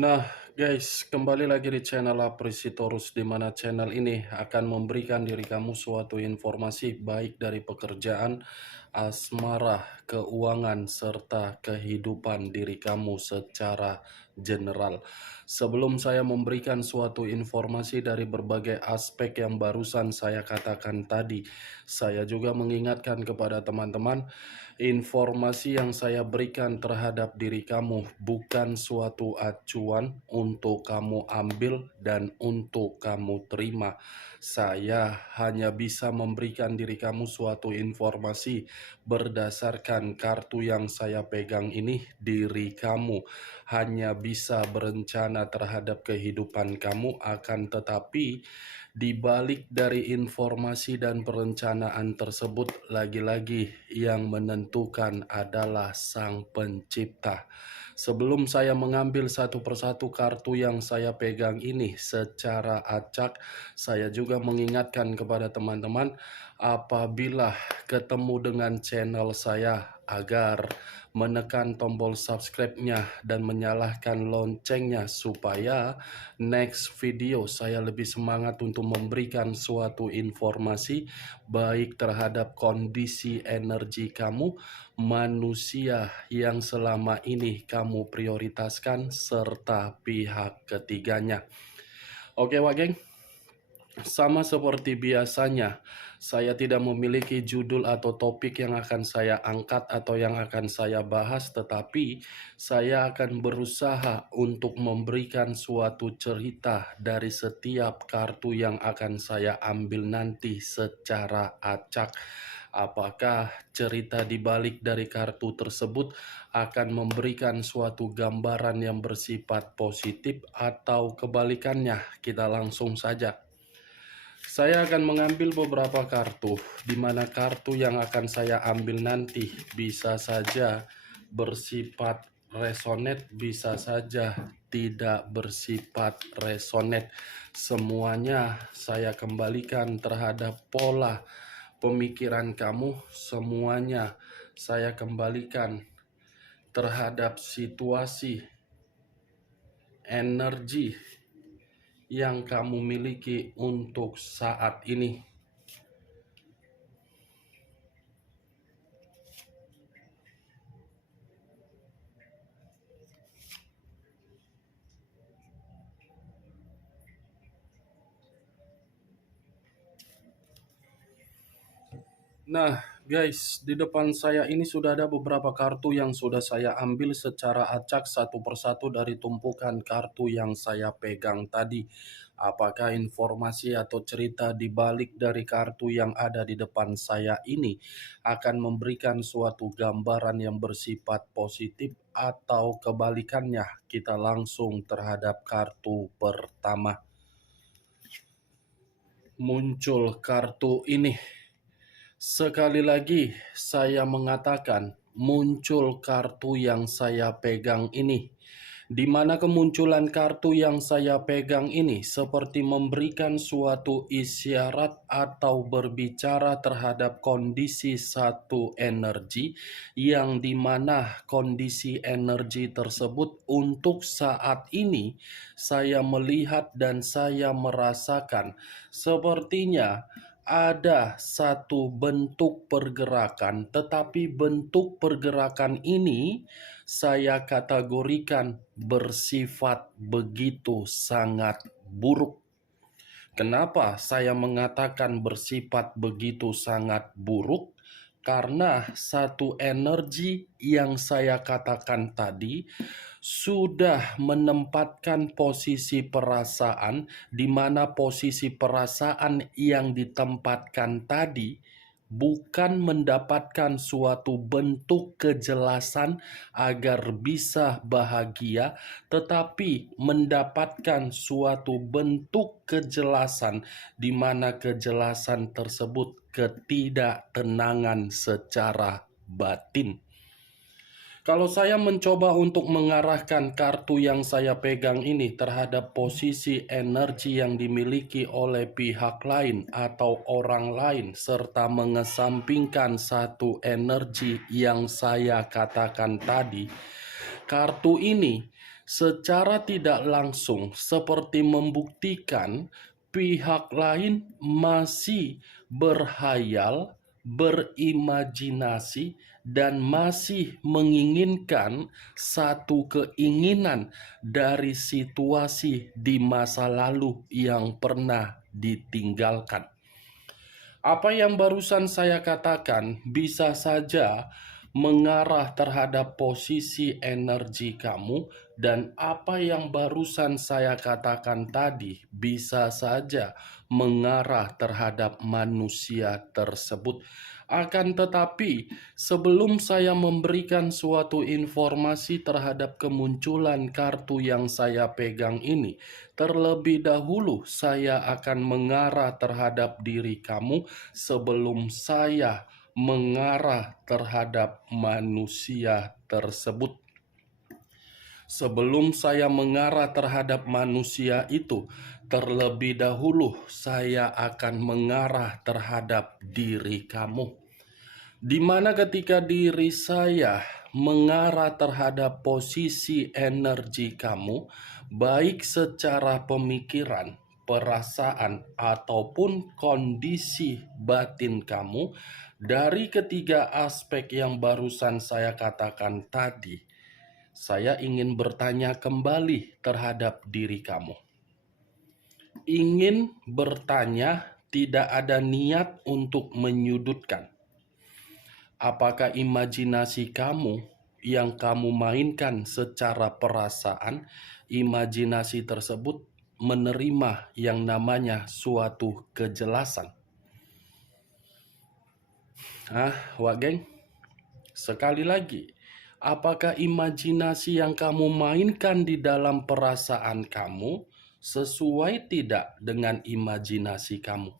Nah, guys, kembali lagi di channel Apresitorus, di mana channel ini akan memberikan diri kamu suatu informasi baik dari pekerjaan, asmara, keuangan, serta kehidupan diri kamu secara general. Sebelum saya memberikan suatu informasi dari berbagai aspek yang barusan saya katakan tadi, saya juga mengingatkan kepada teman-teman, informasi yang saya berikan terhadap diri kamu bukan suatu acuan untuk kamu ambil dan untuk kamu terima. Saya hanya bisa memberikan diri kamu suatu informasi berdasarkan kartu yang saya pegang ini. Diri kamu hanya bisa berencana terhadap kehidupan kamu, akan tetapi di balik dari informasi dan perencanaan tersebut, lagi-lagi yang menentukan adalah Sang Pencipta. Sebelum saya mengambil satu persatu kartu yang saya pegang ini secara acak, saya juga mengingatkan kepada teman-teman, apabila ketemu dengan channel saya, agar menekan tombol subscribe-nya dan menyalakan loncengnya supaya next video saya lebih semangat untuk memberikan suatu informasi baik terhadap kondisi energi kamu, manusia yang selama ini kamu prioritaskan, serta pihak ketiganya. Oke, Wak Geng. Sama seperti biasanya, saya tidak memiliki judul atau topik yang akan saya angkat atau yang akan saya bahas, tetapi saya akan berusaha untuk memberikan suatu cerita dari setiap kartu yang akan saya ambil nanti secara acak. Apakah cerita di balik dari kartu tersebut akan memberikan suatu gambaran yang bersifat positif atau kebalikannya? Kita langsung saja. Saya akan mengambil beberapa kartu, di mana kartu yang akan saya ambil nanti bisa saja bersifat resonate, bisa saja tidak bersifat resonate. Semuanya saya kembalikan terhadap pola pemikiran kamu, semuanya saya kembalikan terhadap situasi energi yang kamu miliki untuk saat ini. Nah, guys, di depan saya ini sudah ada beberapa kartu yang sudah saya ambil secara acak satu persatu dari tumpukan kartu yang saya pegang tadi. Apakah informasi atau cerita di balik dari kartu yang ada di depan saya ini akan memberikan suatu gambaran yang bersifat positif atau kebalikannya? Kita langsung terhadap kartu pertama. Muncul kartu ini. Sekali lagi saya mengatakan, muncul kartu yang saya pegang ini, di mana kemunculan kartu yang saya pegang ini seperti memberikan suatu isyarat atau berbicara terhadap kondisi satu energi, yang dimana kondisi energi tersebut untuk saat ini saya melihat dan saya merasakan sepertinya ada satu bentuk pergerakan, tetapi bentuk pergerakan ini saya kategorikan bersifat begitu sangat buruk. Kenapa saya mengatakan bersifat begitu sangat buruk? Karena satu energi yang saya katakan tadi sudah menempatkan posisi perasaan, di mana posisi perasaan yang ditempatkan tadi bukan mendapatkan suatu bentuk kejelasan agar bisa bahagia, tetapi mendapatkan suatu bentuk kejelasan di mana kejelasan tersebut ketidaktenangan secara batin. Kalau saya mencoba untuk mengarahkan kartu yang saya pegang ini terhadap posisi energi yang dimiliki oleh pihak lain atau orang lain, serta mengesampingkan satu energi yang saya katakan tadi, kartu ini secara tidak langsung seperti membuktikan pihak lain masih berhayal, berimajinasi, dan masih menginginkan satu keinginan dari situasi di masa lalu yang pernah ditinggalkan. Apa yang barusan saya katakan bisa saja mengarah terhadap posisi energi kamu, dan apa yang barusan saya katakan tadi bisa saja mengarah terhadap manusia tersebut. Akan tetapi, sebelum saya memberikan suatu informasi terhadap kemunculan kartu yang saya pegang ini, terlebih dahulu saya akan mengarah terhadap diri kamu sebelum saya mengarah terhadap manusia tersebut. Sebelum saya mengarah terhadap manusia itu, terlebih dahulu saya akan mengarah terhadap diri kamu. Di mana ketika diri saya mengarah terhadap posisi energi kamu, baik secara pemikiran, perasaan, ataupun kondisi batin kamu, dari ketiga aspek yang barusan saya katakan tadi, saya ingin bertanya kembali terhadap diri kamu. Ingin bertanya, tidak ada niat untuk menyudutkan. Apakah imajinasi kamu yang kamu mainkan secara perasaan, imajinasi tersebut menerima yang namanya suatu kejelasan? Wak geng, sekali lagi, apakah imajinasi yang kamu mainkan di dalam perasaan kamu sesuai tidak dengan imajinasi kamu?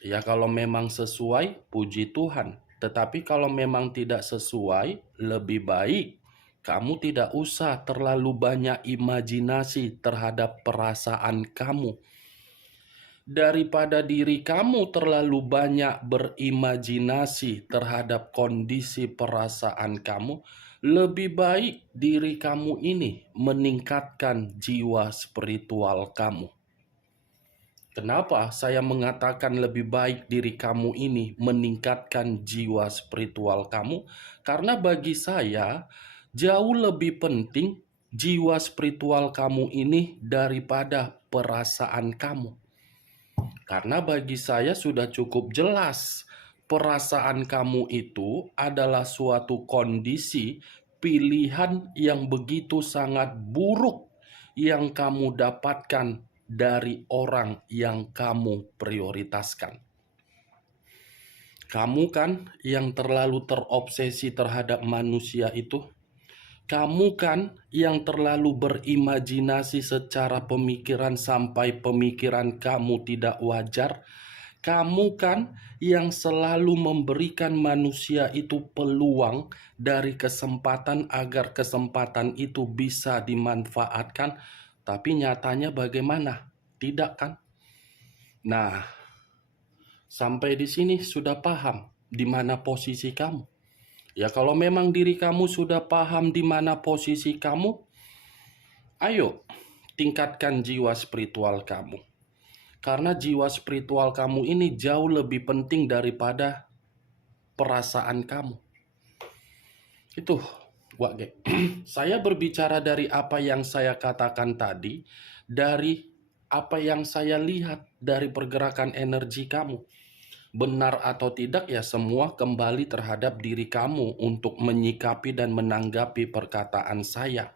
Ya, kalau memang sesuai, puji Tuhan. Tetapi kalau memang tidak sesuai, lebih baik kamu tidak usah terlalu banyak imajinasi terhadap perasaan kamu. Daripada diri kamu terlalu banyak berimajinasi terhadap kondisi perasaan kamu, lebih baik diri kamu ini meningkatkan jiwa spiritual kamu. Kenapa saya mengatakan lebih baik diri kamu ini meningkatkan jiwa spiritual kamu? Karena bagi saya jauh lebih penting jiwa spiritual kamu ini daripada perasaan kamu. Karena bagi saya sudah cukup jelas perasaan kamu itu adalah suatu kondisi pilihan yang begitu sangat buruk yang kamu dapatkan dari orang yang kamu prioritaskan. Kamu kan yang terlalu terobsesi terhadap manusia itu. Kamu kan yang terlalu berimajinasi secara pemikiran sampai pemikiran kamu tidak wajar. Kamu kan yang selalu memberikan manusia itu peluang dari kesempatan agar kesempatan itu bisa dimanfaatkan. Tapi nyatanya bagaimana? Tidak kan? Nah, sampai di sini sudah paham di mana posisi kamu. Ya, kalau memang diri kamu sudah paham di mana posisi kamu, ayo tingkatkan jiwa spiritual kamu. Karena jiwa spiritual kamu ini jauh lebih penting daripada perasaan kamu. Itu, Wak Ge. Saya berbicara dari apa yang saya katakan tadi, dari apa yang saya lihat dari pergerakan energi kamu. Benar atau tidak ya semua kembali terhadap diri kamu untuk menyikapi dan menanggapi perkataan saya.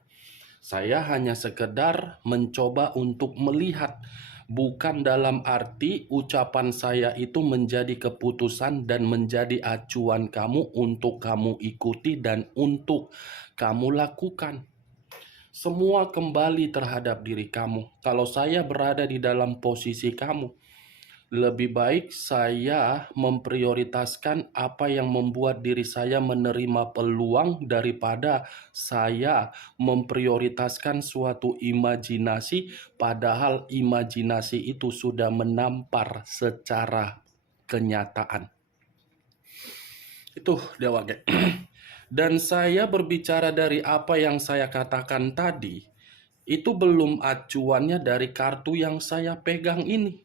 Saya hanya sekedar mencoba untuk melihat, bukan dalam arti ucapan saya itu menjadi keputusan dan menjadi acuan kamu untuk kamu ikuti dan untuk kamu lakukan. Semua kembali terhadap diri kamu. Kalau saya berada di dalam posisi kamu, lebih baik saya memprioritaskan apa yang membuat diri saya menerima peluang daripada saya memprioritaskan suatu imajinasi, padahal imajinasi itu sudah menampar secara kenyataan. Itu dia Wage. Dan saya berbicara dari apa yang saya katakan tadi, itu belum acuannya dari kartu yang saya pegang ini.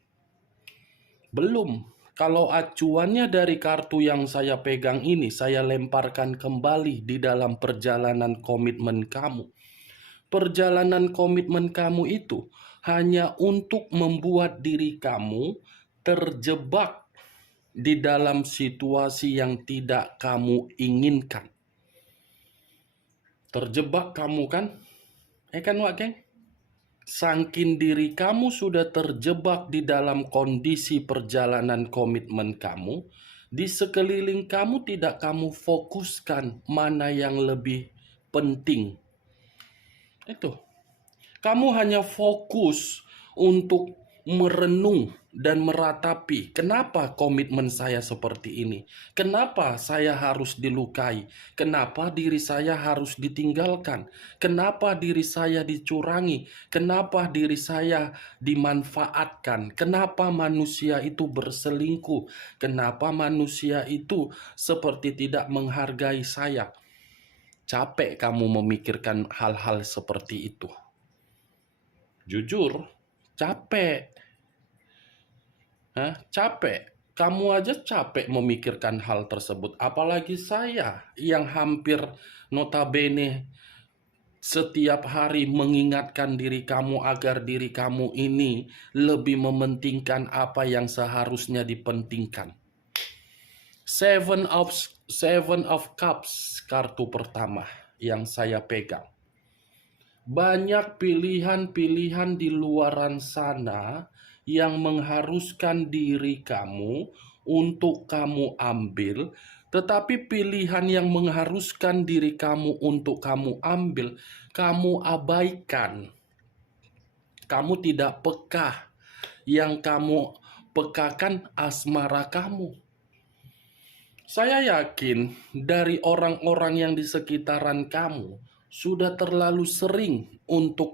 Belum. Kalau acuannya dari kartu yang saya pegang ini, saya lemparkan kembali di dalam perjalanan komitmen kamu. Perjalanan komitmen kamu itu hanya untuk membuat diri kamu terjebak di dalam situasi yang tidak kamu inginkan. Terjebak kamu kan? Kan Wak Geng? Sangkin diri kamu sudah terjebak di dalam kondisi perjalanan komitmen kamu, di sekeliling kamu tidak kamu fokuskan mana yang lebih penting. Itu. Kamu hanya fokus untuk merenung dan meratapi kenapa komitmen saya seperti ini. Kenapa saya harus dilukai? Kenapa diri saya harus ditinggalkan? Kenapa diri saya dicurangi? Kenapa diri saya dimanfaatkan? Kenapa manusia itu berselingkuh? Kenapa manusia itu seperti tidak menghargai saya? Capek kamu memikirkan hal-hal seperti itu. Jujur, capek. Capek. Kamu aja capek memikirkan hal tersebut. Apalagi saya yang hampir notabene setiap hari mengingatkan diri kamu agar diri kamu ini lebih mementingkan apa yang seharusnya dipentingkan. Seven of Cups, kartu pertama yang saya pegang. Banyak pilihan-pilihan di luaran sana yang mengharuskan diri kamu untuk kamu ambil, tetapi pilihan yang mengharuskan diri kamu untuk kamu ambil, kamu abaikan. Kamu tidak peka. Yang kamu pekakan asmara kamu. Saya yakin dari orang-orang yang di sekitaran kamu sudah terlalu sering untuk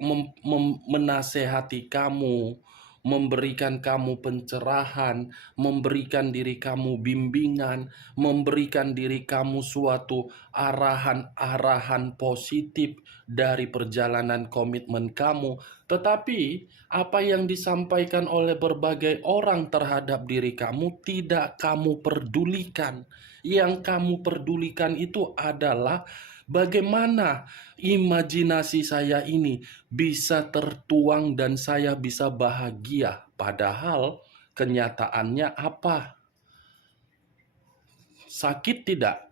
menasehati kamu, memberikan kamu pencerahan, memberikan diri kamu bimbingan, memberikan diri kamu suatu arahan-arahan positif dari perjalanan komitmen kamu. Tetapi apa yang disampaikan oleh berbagai orang terhadap diri kamu tidak kamu pedulikan. Yang kamu pedulikan itu adalah bagaimana imajinasi saya ini bisa tertuang dan saya bisa bahagia. Padahal kenyataannya apa? Sakit tidak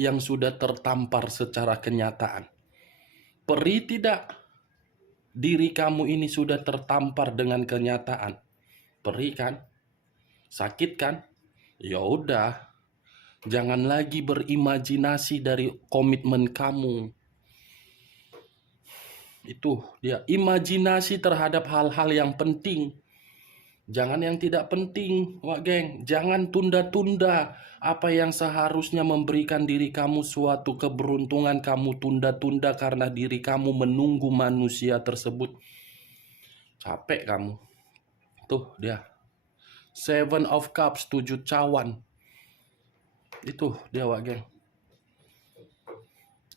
yang sudah tertampar secara kenyataan? Perih tidak? Diri kamu ini sudah tertampar dengan kenyataan. Perih kan? Sakit kan? Ya udah. Jangan lagi berimajinasi dari komitmen kamu. Itu dia, imajinasi terhadap hal-hal yang penting. Jangan yang tidak penting, Wak Geng. Jangan tunda-tunda apa yang seharusnya memberikan diri kamu suatu keberuntungan, kamu tunda-tunda karena diri kamu menunggu manusia tersebut. Capek kamu. Tuh dia. Seven of Cups, 7 cawan. Itu dia Wak Geng.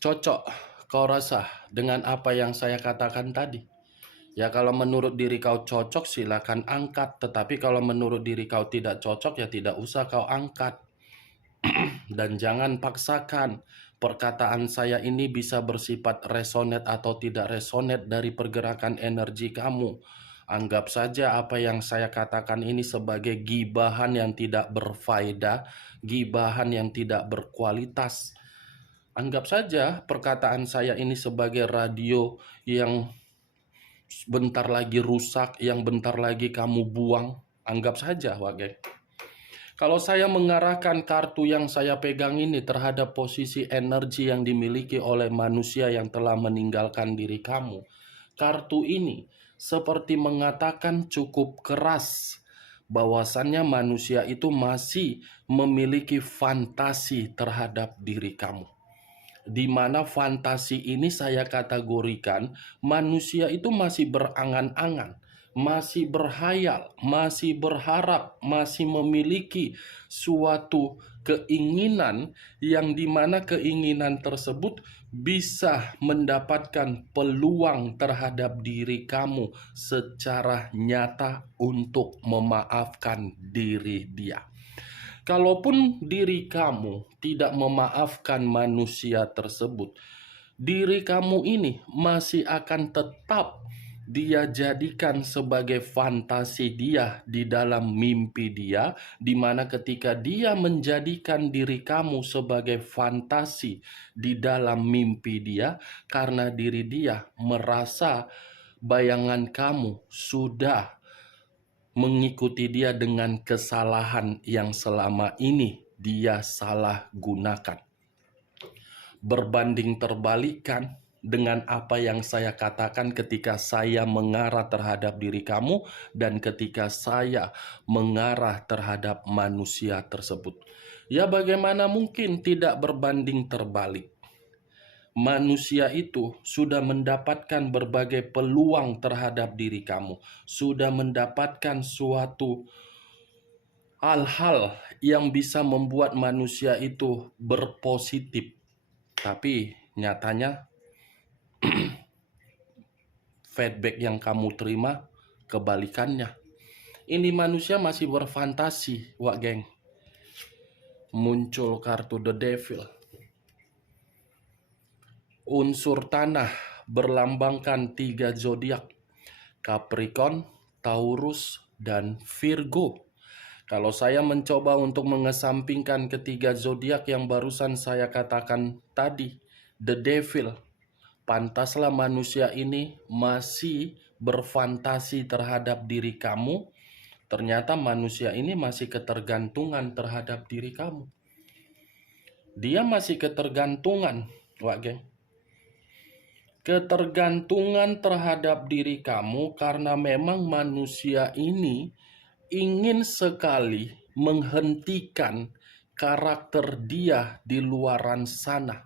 Cocok kau rasa dengan apa yang saya katakan tadi? Ya kalau menurut diri kau cocok silakan angkat. Tetapi kalau menurut diri kau tidak cocok ya tidak usah kau angkat. Dan jangan paksakan. Perkataan saya ini bisa bersifat resonate atau tidak resonate dari pergerakan energi kamu. Anggap saja apa yang saya katakan ini sebagai gibahan yang tidak berfaedah, gibahan yang tidak berkualitas. Anggap saja perkataan saya ini sebagai radio yang bentar lagi rusak, yang bentar lagi kamu buang. Anggap saja, Wage. Kalau saya mengarahkan kartu yang saya pegang ini terhadap posisi energi yang dimiliki oleh manusia yang telah meninggalkan diri kamu, kartu ini seperti mengatakan cukup keras bahwasannya manusia itu masih memiliki fantasi terhadap diri kamu. Di mana fantasi ini saya kategorikan manusia itu masih berangan-angan, masih berhayal, masih berharap, masih memiliki suatu keinginan yang dimana keinginan tersebut bisa mendapatkan peluang terhadap diri kamu secara nyata untuk memaafkan diri dia. Kalaupun diri kamu tidak memaafkan manusia tersebut, diri kamu ini masih akan tetap dia jadikan sebagai fantasi dia di dalam mimpi dia, di mana ketika dia menjadikan diri kamu sebagai fantasi di dalam mimpi dia, karena diri dia merasa bayangan kamu sudah mengikuti dia dengan kesalahan yang selama ini dia salah gunakan. Berbanding terbalikan dengan apa yang saya katakan ketika saya mengarah terhadap diri kamu dan ketika saya mengarah terhadap manusia tersebut. Ya, bagaimana mungkin tidak berbanding terbalik? Manusia itu sudah mendapatkan berbagai peluang terhadap diri kamu, sudah mendapatkan suatu hal-hal yang bisa membuat manusia itu berpositif. Tapi nyatanya feedback yang kamu terima kebalikannya. Ini manusia masih berfantasi, wak geng. Muncul kartu The Devil. Unsur tanah berlambangkan 3 zodiak: Capricorn, Taurus, dan Virgo. Kalau saya mencoba untuk mengesampingkan ketiga zodiak yang barusan saya katakan tadi, The Devil, pantaslah manusia ini masih berfantasi terhadap diri kamu. Ternyata manusia ini masih ketergantungan terhadap diri kamu. Dia masih ketergantungan, wak geng. Ketergantungan terhadap diri kamu karena memang manusia ini ingin sekali menghentikan karakter dia di luaran sana.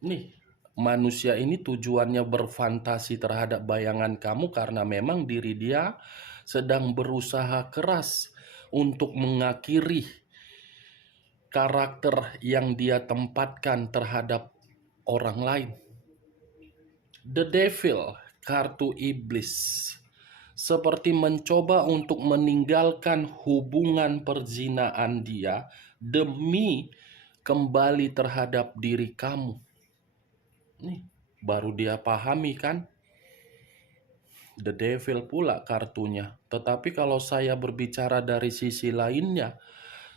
Nih, manusia ini tujuannya berfantasi terhadap bayangan kamu karena memang diri dia sedang berusaha keras untuk mengakhiri karakter yang dia tempatkan terhadap orang lain. The Devil, kartu iblis, seperti mencoba untuk meninggalkan hubungan perzinaan dia demi kembali terhadap diri kamu. Nih, baru dia pahami kan? The Devil pula kartunya. Tetapi kalau saya berbicara dari sisi lainnya,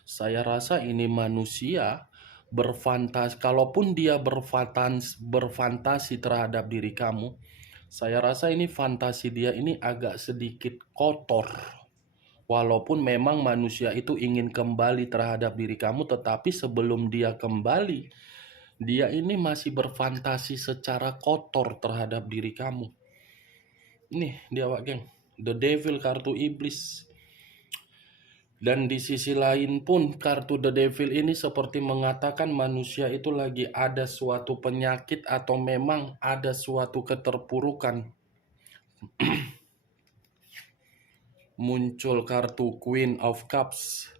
saya rasa ini manusia berfantasi. Kalaupun dia berfantasi terhadap diri kamu, saya rasa ini fantasi dia ini agak sedikit kotor. Walaupun memang manusia itu ingin kembali terhadap diri kamu, tetapi sebelum dia kembali, dia ini masih berfantasi secara kotor terhadap diri kamu. Nih dia, wak geng, The Devil, kartu iblis. Dan di sisi lain pun kartu The Devil ini seperti mengatakan manusia itu lagi ada suatu penyakit atau memang ada suatu keterpurukan. Muncul kartu Queen of Cups.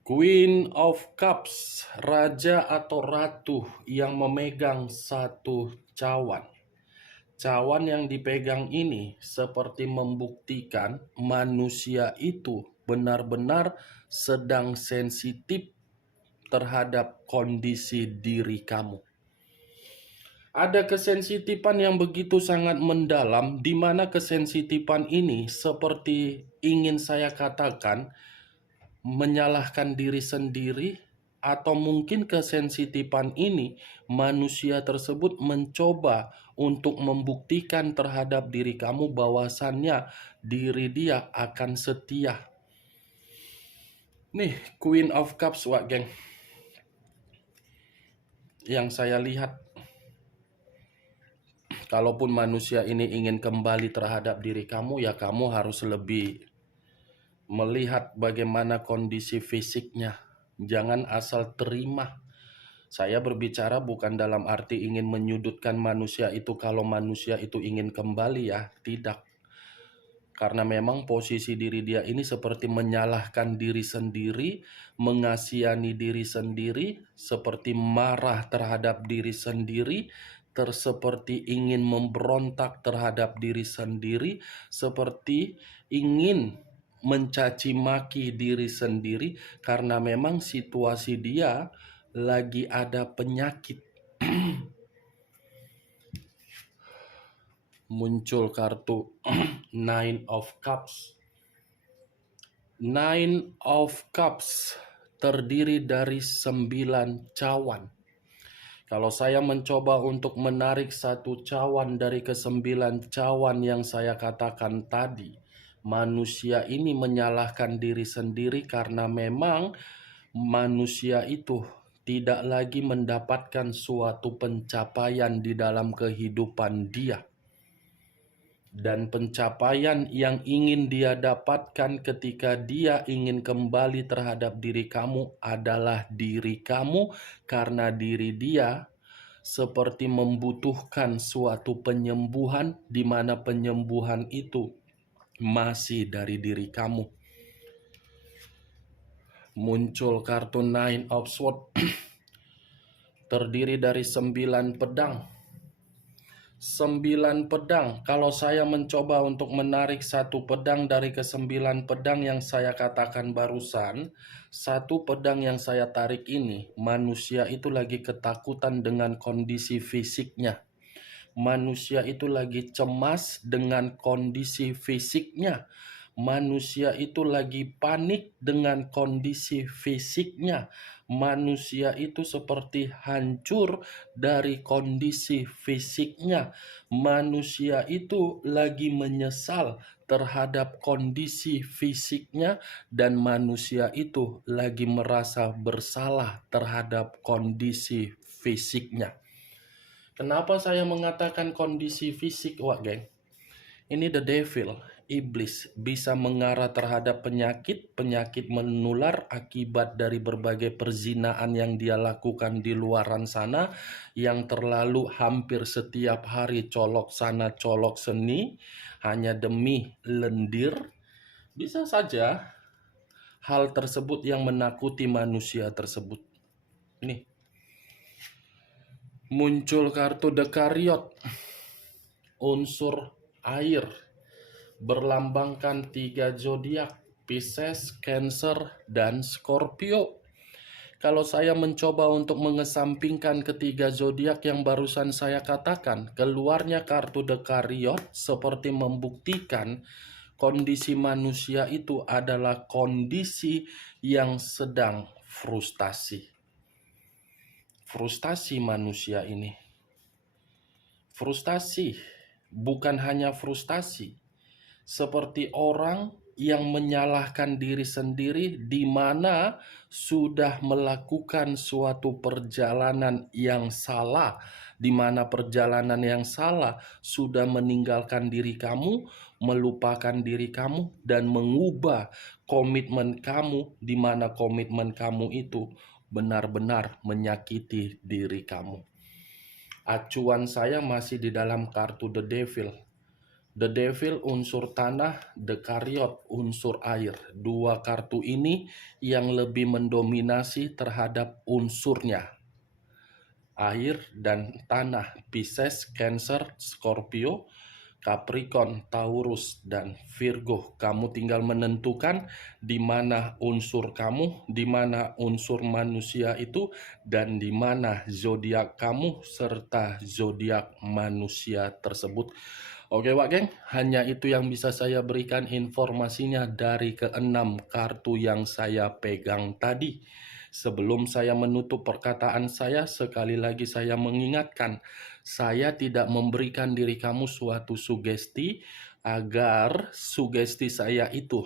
Queen of Cups, raja atau ratu yang memegang satu cawan. Cawan yang dipegang ini seperti membuktikan manusia itu benar-benar sedang sensitif terhadap kondisi diri kamu. Ada kesensitifan yang begitu sangat mendalam, di mana kesensitifan ini seperti ingin saya katakan menyalahkan diri sendiri, atau mungkin kesensitifan ini manusia tersebut mencoba untuk membuktikan terhadap diri kamu bahwasannya diri dia akan setia. Nih, Queen of Cups, wak geng. Yang saya lihat, kalaupun manusia ini ingin kembali terhadap diri kamu, ya kamu harus lebih melihat bagaimana kondisi fisiknya. Jangan asal terima Saya berbicara bukan dalam arti ingin menyudutkan manusia itu kalau manusia itu ingin kembali ya, tidak. Karena memang posisi diri dia ini seperti menyalahkan diri sendiri, mengasihani diri sendiri, seperti marah terhadap diri sendiri, seperti ingin memberontak terhadap diri sendiri, seperti ingin mencaci maki diri sendiri karena memang situasi dia lagi ada penyakit. Muncul kartu Nine of Cups. Nine of Cups terdiri dari 9 cawan. Kalau saya mencoba untuk menarik satu cawan dari ke-9 cawan yang saya katakan tadi, manusia ini menyalahkan diri sendiri karena memang manusia itu tidak lagi mendapatkan suatu pencapaian di dalam kehidupan dia. Dan pencapaian yang ingin dia dapatkan ketika dia ingin kembali terhadap diri kamu adalah diri kamu, karena diri dia seperti membutuhkan suatu penyembuhan, di mana penyembuhan itu masih dari diri kamu. Muncul kartu Nine of Swords terdiri dari 9 pedang. 9 pedang. Kalau saya mencoba untuk menarik satu pedang dari ke-9 pedang yang saya katakan barusan, satu pedang yang saya tarik ini, manusia itu lagi ketakutan dengan kondisi fisiknya. Manusia itu lagi cemas dengan kondisi fisiknya. Manusia itu lagi panik dengan kondisi fisiknya. Manusia itu seperti hancur dari kondisi fisiknya. Manusia itu lagi menyesal terhadap kondisi fisiknya, dan manusia itu lagi merasa bersalah terhadap kondisi fisiknya. Kenapa saya mengatakan kondisi fisik, Wak geng? Ini the devil, iblis, bisa mengarah terhadap penyakit menular akibat dari berbagai perzinaan yang dia lakukan di luaran sana, yang terlalu hampir setiap hari colok sana colok seni, hanya demi lendir. Bisa saja hal tersebut yang menakuti manusia tersebut. Nih, muncul kartu The Chariot, unsur air, berlambangkan 3 zodiak, Pisces, Cancer, dan Scorpio. Kalau saya mencoba untuk mengesampingkan ketiga zodiak yang barusan saya katakan, keluarnya kartu The Chariot seperti membuktikan kondisi manusia itu adalah kondisi yang sedang frustasi. Frustasi manusia ini. Frustasi, bukan hanya frustasi, seperti orang yang menyalahkan diri sendiri, di mana sudah melakukan suatu perjalanan yang salah, di mana perjalanan yang salah sudah meninggalkan diri kamu, melupakan diri kamu, dan mengubah komitmen kamu, di mana komitmen kamu itu benar-benar menyakiti diri kamu. Acuan saya masih di dalam kartu The Devil. The Devil unsur tanah, The Chariot unsur air. Dua kartu ini yang lebih mendominasi terhadap unsurnya, air dan tanah. Pisces, Cancer, Scorpio, Capricorn, Taurus, dan Virgo. Kamu tinggal menentukan di mana unsur kamu, di mana unsur manusia itu, dan di mana zodiak kamu serta zodiak manusia tersebut. Oke Wak geng, hanya itu yang bisa saya berikan informasinya dari ke-6 kartu yang saya pegang tadi. Sebelum saya menutup perkataan saya, sekali lagi saya mengingatkan, saya tidak memberikan diri kamu suatu sugesti agar sugesti saya itu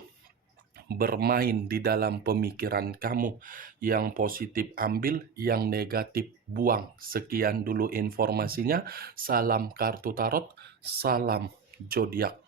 bermain di dalam pemikiran kamu. Yang positif ambil, yang negatif buang. Sekian dulu informasinya. Salam kartu tarot, salam zodiak.